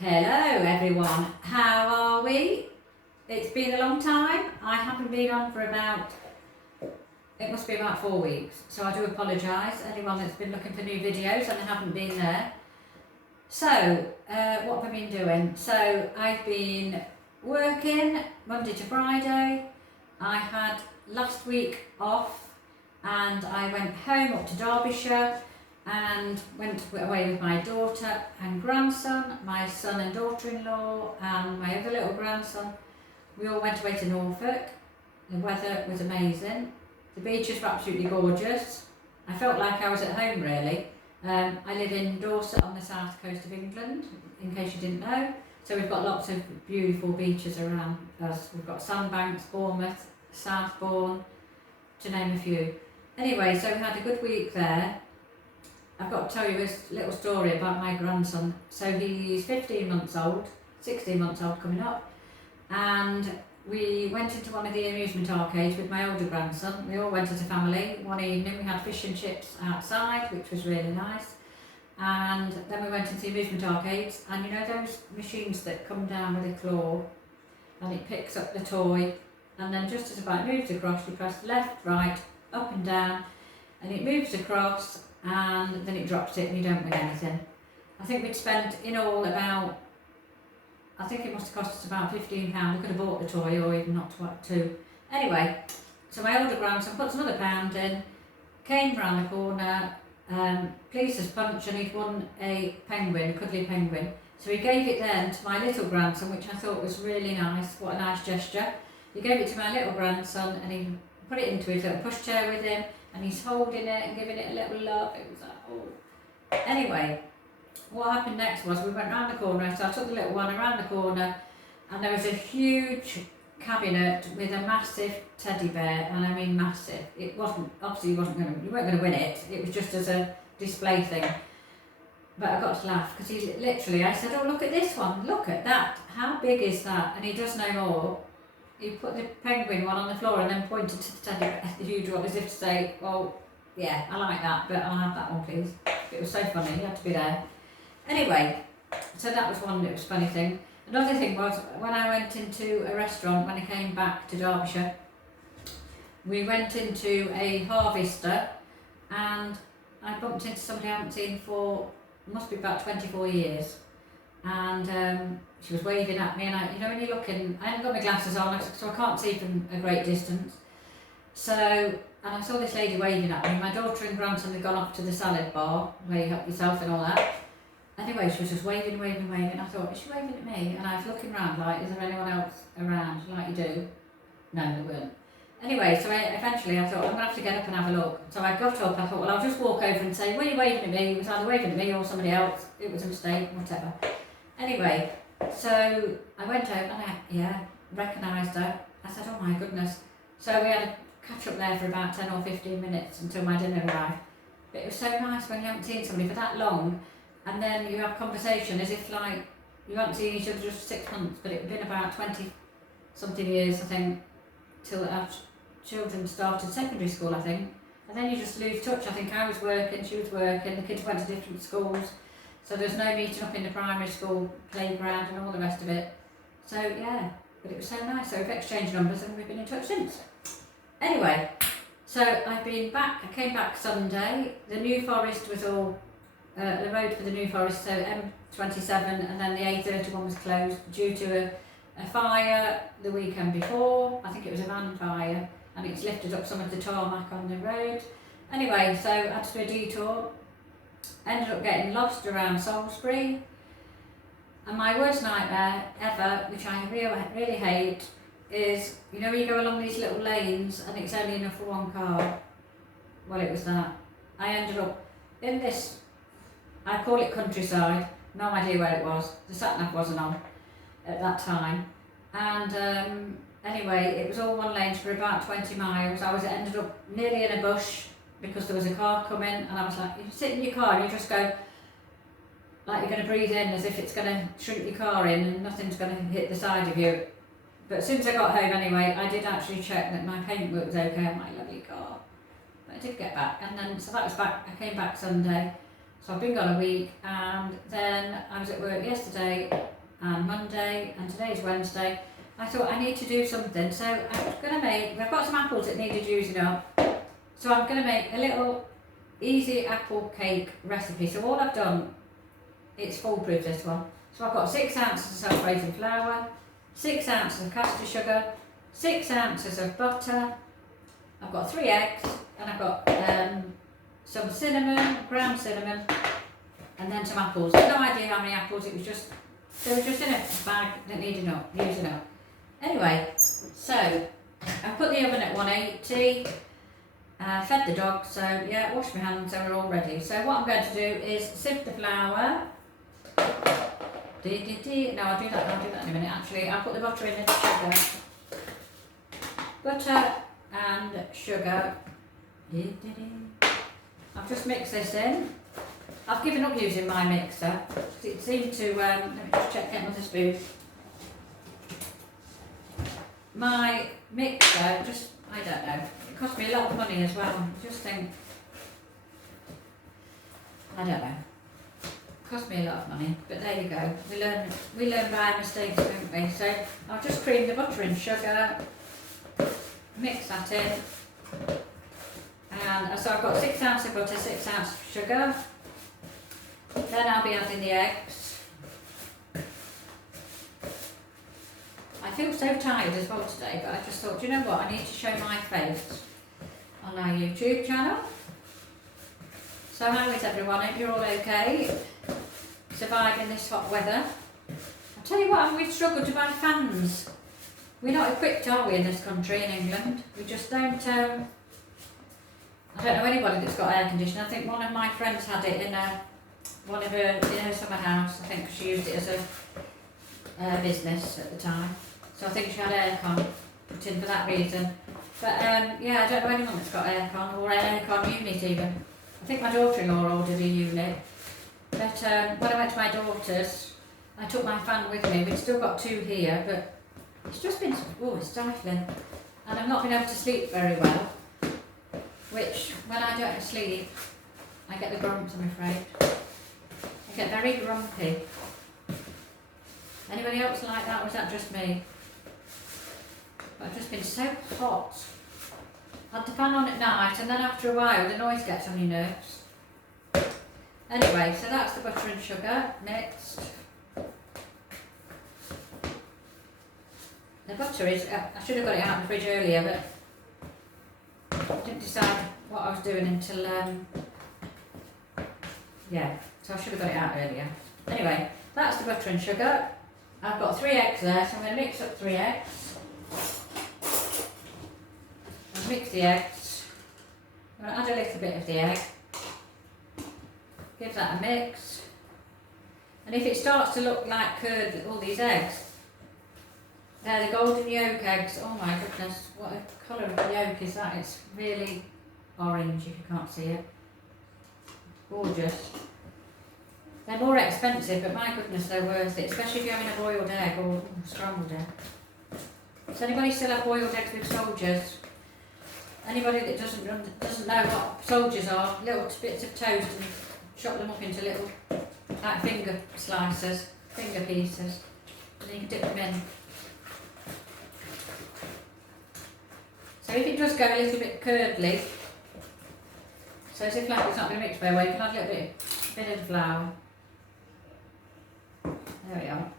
Hello everyone, how are we? It's been a long time. I haven't been on for it must be about 4 weeks, so I do apologise anyone that's been looking for new videos and I haven't been there. So, what have I been doing? So, I've been working Monday to Friday. I had last week off and I went home up to Derbyshire and went away with my daughter and grandson, my son and daughter-in-law and my other little grandson. We all went away to Norfolk. The weather was amazing. The beaches were absolutely gorgeous. I felt like I was at home really. I live in Dorset on the south coast of England, in case you didn't know. So we've got lots of beautiful beaches around us. We've got Sandbanks, Bournemouth, Southbourne, to name a few. Anyway, so we had a good week there. I've got to tell you this little story about my grandson. So he's 15 months old, 16 months old coming up, and we went into one of the amusement arcades with my older grandson. We all went as a family. One evening we had fish and chips outside, which was really nice, and then we went into the amusement arcades, and you know those machines that come down with a claw and it picks up the toy, and then just as about moves across, you press left, right, up and down, and it moves across, and then it drops it and you don't win anything. I think we'd spent in all about, I think it must have cost us about £15. We could have bought the toy or even not two. Anyway, so my older grandson puts another pound in, came round the corner, pleased as punch, and he'd won a penguin, a cuddly penguin. So he gave it then to my little grandson, which I thought was really nice. What a nice gesture. He gave it to my little grandson and he put it into his little pushchair with him, and he's holding it and giving it a little love. It was like, oh. Anyway, what happened next was we went round the corner, so I took the little one around the corner, and there was a huge cabinet with a massive teddy bear, and I mean massive. It wasn't, obviously you weren't going to win it, it was just as a display thing. But I got to laugh because he literally, I said, oh look at this one, look at that, how big is that? And he does no more. He put the penguin one on the floor and then pointed to the teddy bear, the huge one, as if to say, well, yeah, I like that, but I'll have that one please. It was so funny, he had to be there. Anyway, so that was one little funny thing. Another thing was, when I went into a restaurant, when I came back to Derbyshire, we went into a Harvester, and I bumped into somebody I haven't seen for, must be about 24 years. And she was waving at me, and I, you know when you're looking, I haven't got my glasses on, so I can't see from a great distance. So, and I saw this lady waving at me. My daughter and grandson had gone off to the salad bar, where you help yourself and all that. Anyway, she was just waving. I thought, is she waving at me? And I was looking around like, is there anyone else around, like you do? No, there weren't. Anyway, so eventually I thought, I'm going to have to get up and have a look. So I got up, I thought, well, I'll just walk over and say, were you waving at me? It was either waving at me or somebody else. It was a mistake, whatever. Anyway, so I went over and I recognised her. I said, oh my goodness. So we had a catch up there for about 10 or 15 minutes until my dinner arrived. But it was so nice when you haven't seen somebody for that long, and then you have conversation as if like you haven't seen each other just for 6 months, but it had been about 20 something years, I think, till our children started secondary school, I think. And then you just lose touch. I think I was working, she was working, the kids went to different schools. So there's no meeting up in the primary school playground and all the rest of it. So yeah, but it was so nice. So we've exchanged numbers and we've been in touch since. Anyway, so I've been back, I came back Sunday. The New Forest was all, the road for the New Forest, so M27, and then the A31 was closed due to a fire the weekend before. I think it was a van fire, and it's lifted up some of the tarmac on the road. Anyway, so I had to do a detour. Ended up getting lost around Salisbury, and my worst nightmare ever, which I really hate, is, you know, you go along these little lanes and it's only enough for one car. Well, it was that. I ended up in this, I call it countryside, no idea where it was, the sat-nav wasn't on at that time, and anyway, it was all one lane for about 20 miles. Ended up nearly in a bush, because there was a car coming, and I was like, you sit in your car and you just go, like you're going to breathe in as if it's going to shrink your car in and nothing's going to hit the side of you. But as soon as I got home anyway, I did actually check that my paintwork was okay on my lovely car. But I did get back, and then, so that was back, I came back Sunday. So I've been gone a week, and then I was at work yesterday and Monday, and today's Wednesday. I thought I need to do something, so I'm going to make, I've got some apples that needed using up, so I'm going to make a little easy apple cake recipe. So all I've done, it's foolproof, this one. So I've got 6 ounces of self-raising flour, 6 ounces of caster sugar, 6 ounces of butter, I've got 3 eggs, and I've got some cinnamon, ground cinnamon, and then some apples. No idea how many apples, it was just, they were just in a bag that needed using up. Anyway, so I put the oven at 180, fed the dog, so yeah, washed my hands, they were all ready. So what I'm going to do is sift the flour. No, I'll do that in a minute. Actually, I'll put the butter in and sugar. Butter and sugar. I've just mixed this in. I've given up using my mixer. It seemed to, let me just check, get another spoon. My mixer, just, I don't know, it cost me a lot of money as well. I just think, I don't know, it cost me a lot of money, but there you go. We learn by our mistakes, don't we? So I'll just cream the butter and sugar, mix that in, and so I've got 6 ounces of butter, 6 ounces of sugar. Then I'll be adding the eggs. I feel so tired as well today, but I just thought, do you know what, I need to show my face on our YouTube channel. So how is everyone? Hope you're all okay, surviving this hot weather. I'll tell you what, we've struggled to buy fans. We're not equipped, are we, in this country, in England? We just don't, I don't know anybody that's got air conditioning. I think one of my friends had it in her summer house. I think she used it as a business at the time. So I think she had aircon put in for that reason. But yeah, I don't know anyone that's got aircon or an aircon unit even. I think my daughter-in-law ordered a unit. But when I went to my daughter's, I took my fan with me. We've still got 2 here, but it's just been, it's stifling. And I've not been able to sleep very well, which when I don't sleep, I get the grumps, I'm afraid. I get very grumpy. Anybody else like that, or is that just me? But I've just been so hot. I had the fan on at night, and then after a while the noise gets on your nerves. Anyway, so that's the butter and sugar mixed. The butter is, I should have got it out of the fridge earlier, but I didn't decide what I was doing until, yeah, so I should have got it out earlier. Anyway, that's the butter and sugar. I've got 3 eggs there, so I'm going to mix up 3 eggs. I'll mix the eggs. I'm going to add a little bit of the egg. Give that a mix. And if it starts to look like curd, all these eggs, they're the golden yolk eggs. Oh my goodness, what a colour of the yolk is that? It's really orange if you can't see it. Gorgeous. They're more expensive, but my goodness, they're worth it, especially if you're having a boiled egg or scrambled egg. Does anybody still have boiled eggs with soldiers? Anybody that doesn't know what soldiers are, little bits of toast and chop them up into little, like finger slices, finger pieces, and you can dip them in. So if it does go a little bit curdly, so as if like it's not going to mix very well, you can add a little bit of flour. There we are.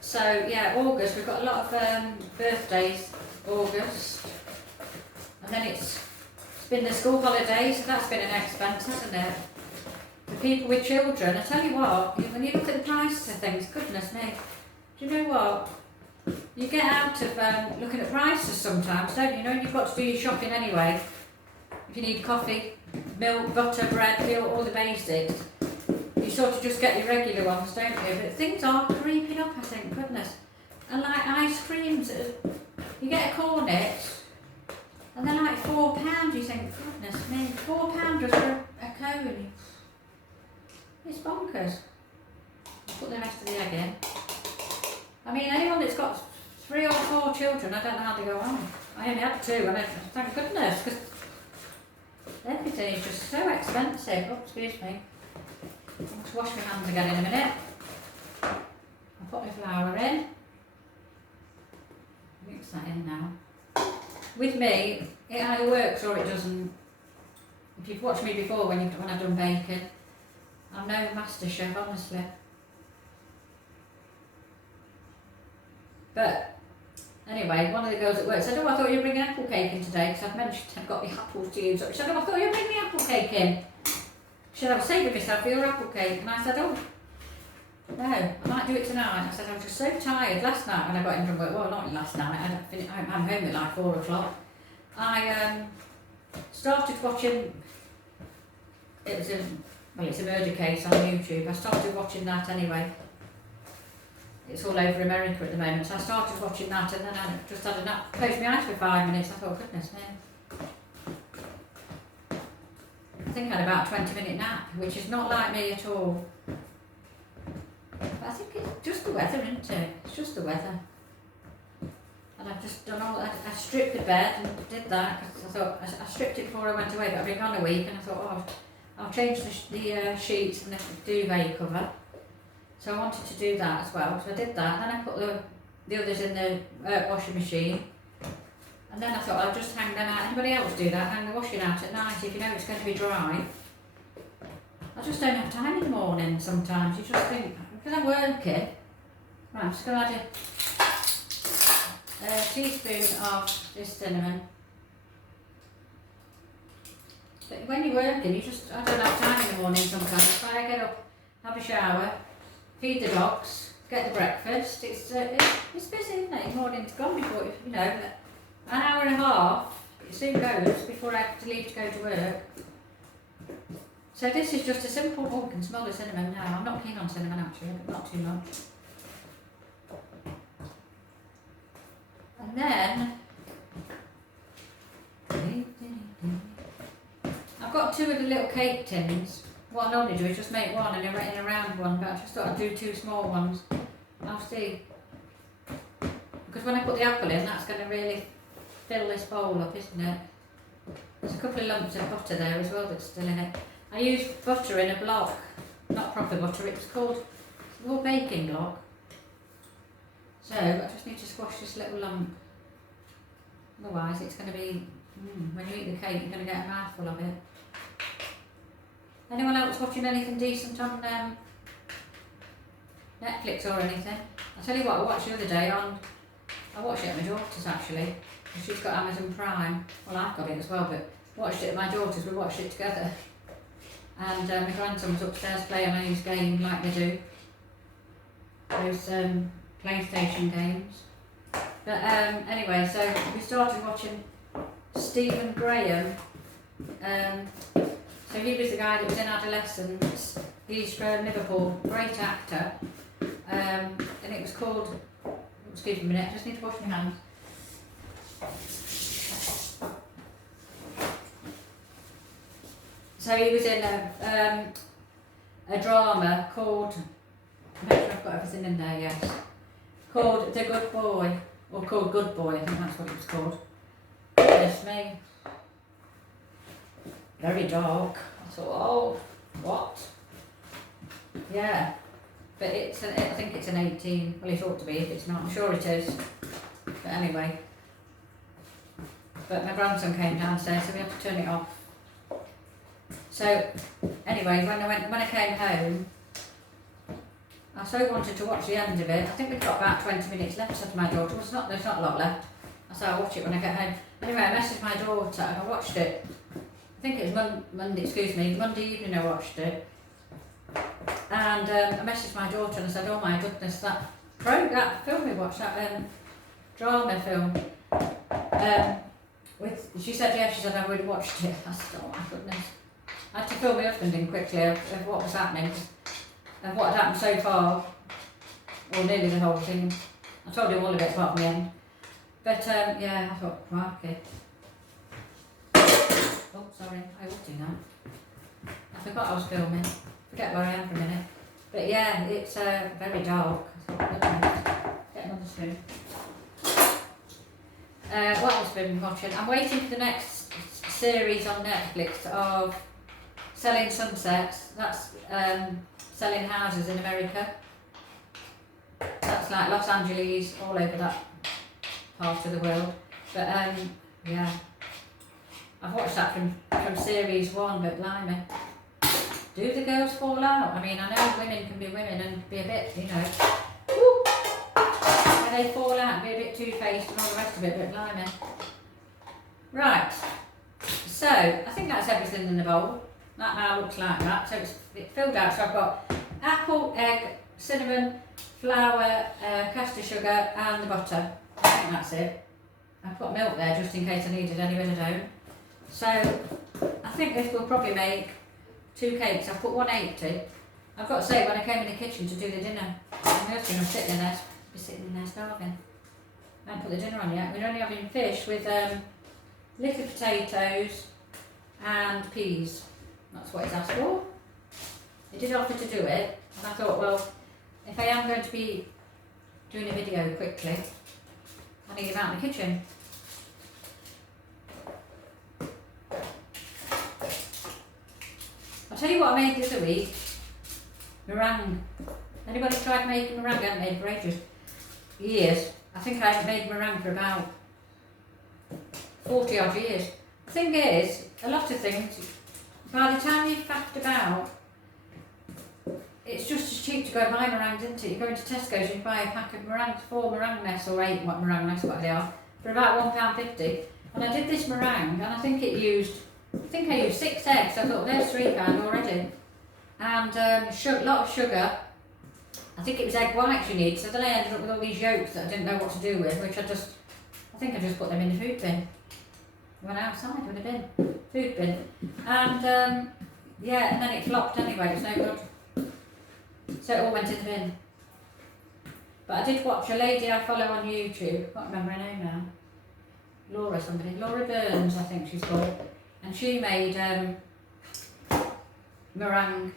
So yeah, August, we've got a lot of birthdays, August. And then it's been the school holidays, so that's been an expense, hasn't it? For people with children, I tell you what, when you look at the prices of things, goodness me, do you know what? You get out of looking at prices sometimes, don't you? You know, you've got to do your shopping anyway. If you need coffee, milk, butter, bread, all the basics, you sort of just get your regular ones, don't you? But things are creeping up, I think, goodness. And like ice creams, you get a cornet, and they're like £4. You think, goodness me, £4 just for a cone. It's bonkers. Put the rest of the egg in. I mean, anyone that's got 3 or 4 children, I don't know how they go on. I only had 2, and thank goodness, because everything is just so expensive. Oh, excuse me. I'll just wash my hands again in a minute. I'll put my flour in. Mix that in now. With me, it either works or it doesn't. If you've watched me before when I've done bacon, I'm no master chef, honestly. But anyway, one of the girls at work said, "Oh, I thought you were bringing apple cake in today," because I've mentioned I've got the apples to use up. She said, "Oh, I thought you were bringing the apple cake in." She said, "I was saving myself for your apple cake," and I said, "Oh, no, I might do it tonight." I said, "I was just so tired last night when I got in from work." Well, not last night, I'm home at like 4 o'clock. I started watching, it's a murder case on YouTube. I started watching that anyway. It's all over America at the moment, so I started watching that, and then I just had a nap, closed my eyes for 5 minutes. I thought, goodness me. I think I had about a 20-minute nap, which is not like me at all. But I think it's just the weather, isn't it? It's just the weather. And I've just done all that. I stripped the bed and did that, because I thought, I stripped it before I went away, but I've been gone a week, and I thought, oh, I'll change the sheets and the duvet cover. So I wanted to do that as well, so I did that. Then I put the others in the washing machine. And then I thought I'll just hang them out. Anybody else do that? Hang the washing out at night if you know it's going to be dry. I just don't have time in the morning sometimes. You just think, because I'm working. Right, I'm just going to add a teaspoon of this cinnamon. But when you're working, I don't have time in the morning sometimes. So I get up, have a shower, feed the dogs, get the breakfast. It's busy, isn't it? The morning's gone before, an hour and a half, it soon goes before I have to leave to go to work. So this is just a simple, I can smell the cinnamon now. I'm not keen on cinnamon actually, but not too much. And then, I've got 2 of the little cake tins. What I normally do is just make one and a round one, but I just thought I'd do 2 small ones. I'll see. Because when I put the apple in, that's going to really fill this bowl up, isn't it? There's a couple of lumps of butter there as well that's still in it. I used butter in a block, not proper butter, it's called baking block. So I just need to squash this little lump. Otherwise it's going to be, when you eat the cake you're going to get a mouthful of it. Anyone else watching anything decent on Netflix or anything? I'll tell you what I watched the other day I watched it at my daughter's actually. She's got Amazon Prime. Well, I've got it as well, but watched it at my daughter's, we watched it together. And my grandson was upstairs playing on his game like they do. Those PlayStation games. But anyway, so we started watching Stephen Graham. So he was the guy that was in Adolescence. He's from Liverpool, great actor. And it was called, excuse me a minute, I just need to wash my hands. So he was in a drama called, I'm not sure I've got everything in there, yes, called The Good Boy, or called Good Boy, I think that's what it was called. Goodness me. Very dark. I thought, oh, what? Yeah, but I think it's an 18. Well, it ought to be if it's not. I'm sure it is. But anyway. But my grandson came downstairs, so we had to turn it off. So anyway, when I came home, I so wanted to watch the end of it. I think we've got about 20 minutes left, said to my daughter. Well, there's not a lot left. I said I'll watch it when I get home. Anyway, I messaged my daughter and I watched it. I think it was Monday evening I watched it. And I messaged my daughter and I said, oh my goodness, that film we watched, that drama film. She said, yeah, I've already watched it. I said, oh my goodness. I had to fill my husband in quickly of what was happening, and what had happened so far, or nearly the whole thing. I told him all of it apart from the end. But yeah, I thought, wow, okay. Oh, sorry, I will do that. I forgot I was filming. Forget where I am for a minute. But yeah, it's very dark. I thought, goodness, get another spoon. What else have I been watching? I'm waiting for the next series on Netflix of Selling Sunsets. That's selling houses in America. That's like Los Angeles, all over that part of the world. But yeah, I've watched that from series 1, but blimey. Do the girls fall out? I mean, I know women can be women and be a bit, you know, woo, when they fall out and be a bit two-faced and all the rest of it, but blimey. Right, so I think that's everything in the bowl. That now looks like that, so it's filled out. So I've got apple, egg, cinnamon, flour, caster sugar and the butter. I think that's it. I've put milk there just in case I needed any, but I don't. So I think this will probably make 2 cakes. I've put 180. I've got to say, when I came in the kitchen to do the dinner, my husband was sitting in there starving. I haven't put the dinner on yet. We're only having fish with little potatoes and peas. That's what he's asked for. He did offer to do it, and I thought, well, if I am going to be doing a video quickly, I need him out in the kitchen. I'll tell you what I made the other week. Meringue. Anybody tried making meringue? I haven't made for ages. Years. I think I haven't made meringue for about 40 odd years. The thing is, a lot of things, by the time you've faffed about, it's just as cheap to go and buy meringues, isn't it? You go into Tesco's and you buy a pack of meringues, 4 meringue nests or 8 meringue nests, what they are, for about £1.50. And I did this meringue, and I think I used 6 eggs. I thought, there's £3 already. And a lot of sugar. I think it was egg whites you need, so then I ended up with all these yolks that I didn't know what to do with, which I think I just put them in the food bin. Went outside with a bin, food bin. And yeah, and then it flopped anyway, it's no good. So it all went in the bin. But I did watch a lady I follow on YouTube, I can't remember her name now. Laura Burns, I think she's called. And she made meringue,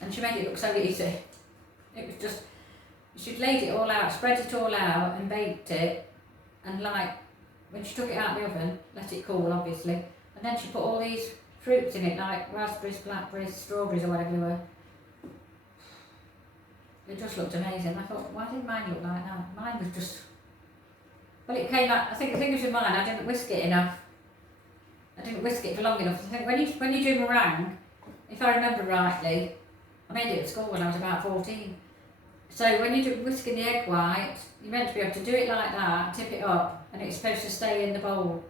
and she made it look so easy. It was just, she'd laid it all out, spread it all out and baked it, and like, when she took it out of the oven, let it cool obviously, and then she put all these fruits in it, like raspberries, blackberries, strawberries or whatever they were. It just looked amazing. I thought, why didn't mine look like that? Mine was just, well, it came out, I think the thing was with mine, I didn't whisk it enough. I didn't whisk it for long enough. I think when you do meringue, if I remember rightly, I made it at school when I was about 14. So when you're whisking the egg white, you're meant to be able to do it like that, tip it up, and it's supposed to stay in the bowl.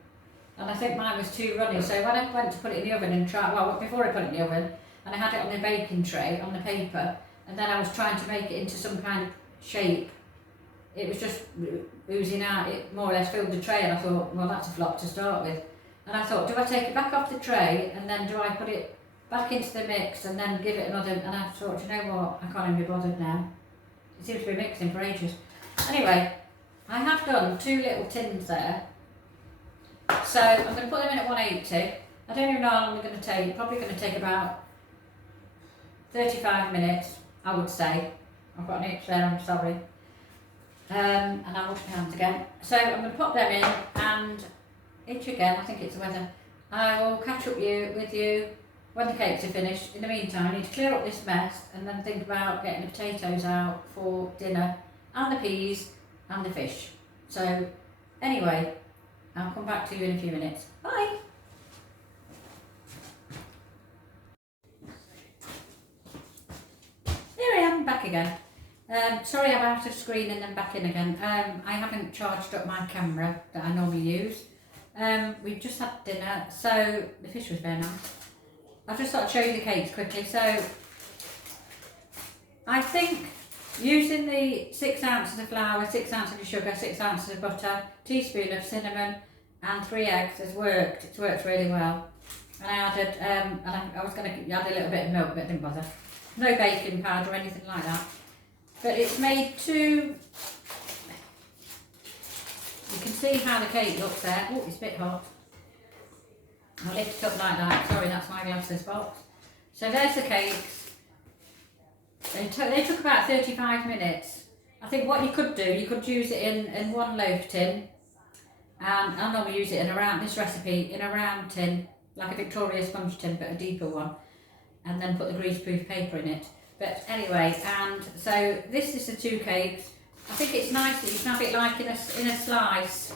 And I think mine was too runny, so when I went to put it in the oven and try, well, before I put it in the oven, and I had it on the baking tray, on the paper, and then I was trying to make it into some kind of shape, it was just oozing out. It more or less filled the tray, and I thought, well, that's a flop to start with. And I thought, do I take it back off the tray, and then do I put it back into the mix, and then give it another, and I thought, you know what, I can't even be bothered now. It seems to be mixing for ages. Anyway, I have done 2 little tins there. So I'm going to put them in at 180. I don't even know how long they're going to take. Probably going to take about 35 minutes, I would say. I've got an itch there, I'm sorry. And I'll wash my hands again. So I'm going to pop them in and itch again, I think it's the weather. I will catch up with you when the cakes are finished. In the meantime, I need to clear up this mess and then think about getting the potatoes out for dinner, and the peas and the fish. So anyway, I'll come back to you in a few minutes. Bye! Here I am, back again. Sorry I'm out of screen and then back in again. I haven't charged up my camera that I normally use. We've just had dinner, so the fish was very nice. I'll just sort of show you the cakes quickly. So I think using the 6 ounces of flour, 6 ounces of sugar, 6 ounces of butter, teaspoon of cinnamon and 3 eggs has worked. It's worked really well. And I added, and I was going to add a little bit of milk, but didn't bother. No baking powder or anything like that. But it's made 2, you can see how the cake looks there. Oh, it's a bit hot. I'll lift it up like that. Sorry, that's my glasses box. So there's the cakes. They took about 35 minutes. I think what you could do, you could use it in 1 loaf tin, and I normally use it in a round, this recipe in a round tin, like a Victoria sponge tin but a deeper one, and then put the greaseproof paper in it. But anyway, and so this is the 2 cakes. I think it's nice that you can have it like in a slice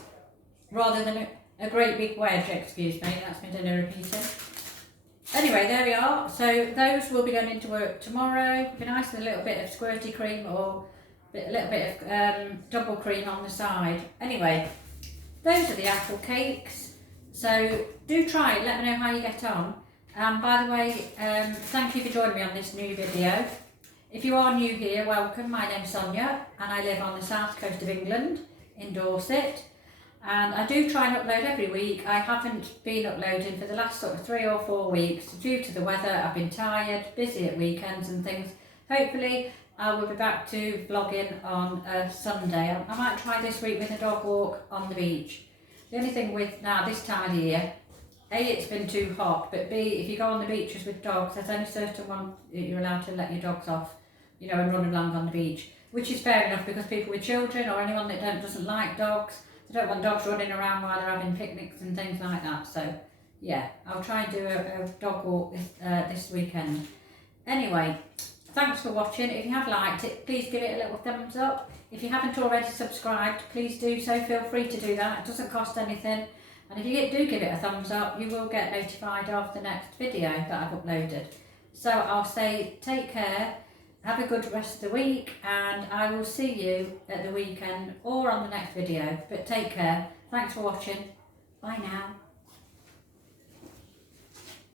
rather than a great big wedge, excuse me, that's my dinner repeating. Anyway, there we are. So those will be going into work tomorrow. It'll be nice with a little bit of squirty cream or a little bit of double cream on the side. Anyway, those are the apple cakes. So do try it, let me know how you get on. By the way, thank you for joining me on this new video. If you are new here, welcome. My name's Sonia and I live on the south coast of England in Dorset. And I do try and upload every week. I haven't been uploading for the last sort of 3 or 4 weeks due to the weather. I've been tired, busy at weekends and things. Hopefully I will be back to vlogging on a Sunday. I might try this week with a dog walk on the beach. The only thing with now this time of year, A, it's been too hot, but B, if you go on the beaches with dogs, there's only certain ones you're allowed to let your dogs off, you know, and run along on the beach, which is fair enough because people with children or anyone that doesn't like dogs, they don't want dogs running around while they're having picnics and things like that. So yeah, I'll try and do a dog walk this weekend. Anyway, thanks for watching. If you have liked it, please give it a little thumbs up. If you haven't already subscribed, please do so. Feel free to do that. It doesn't cost anything. And if you do give it a thumbs up, you will get notified of the next video that I've uploaded. So I'll say take care, have a good rest of the week, and I will see you at the weekend or on the next video. But take care. Thanks for watching. Bye now.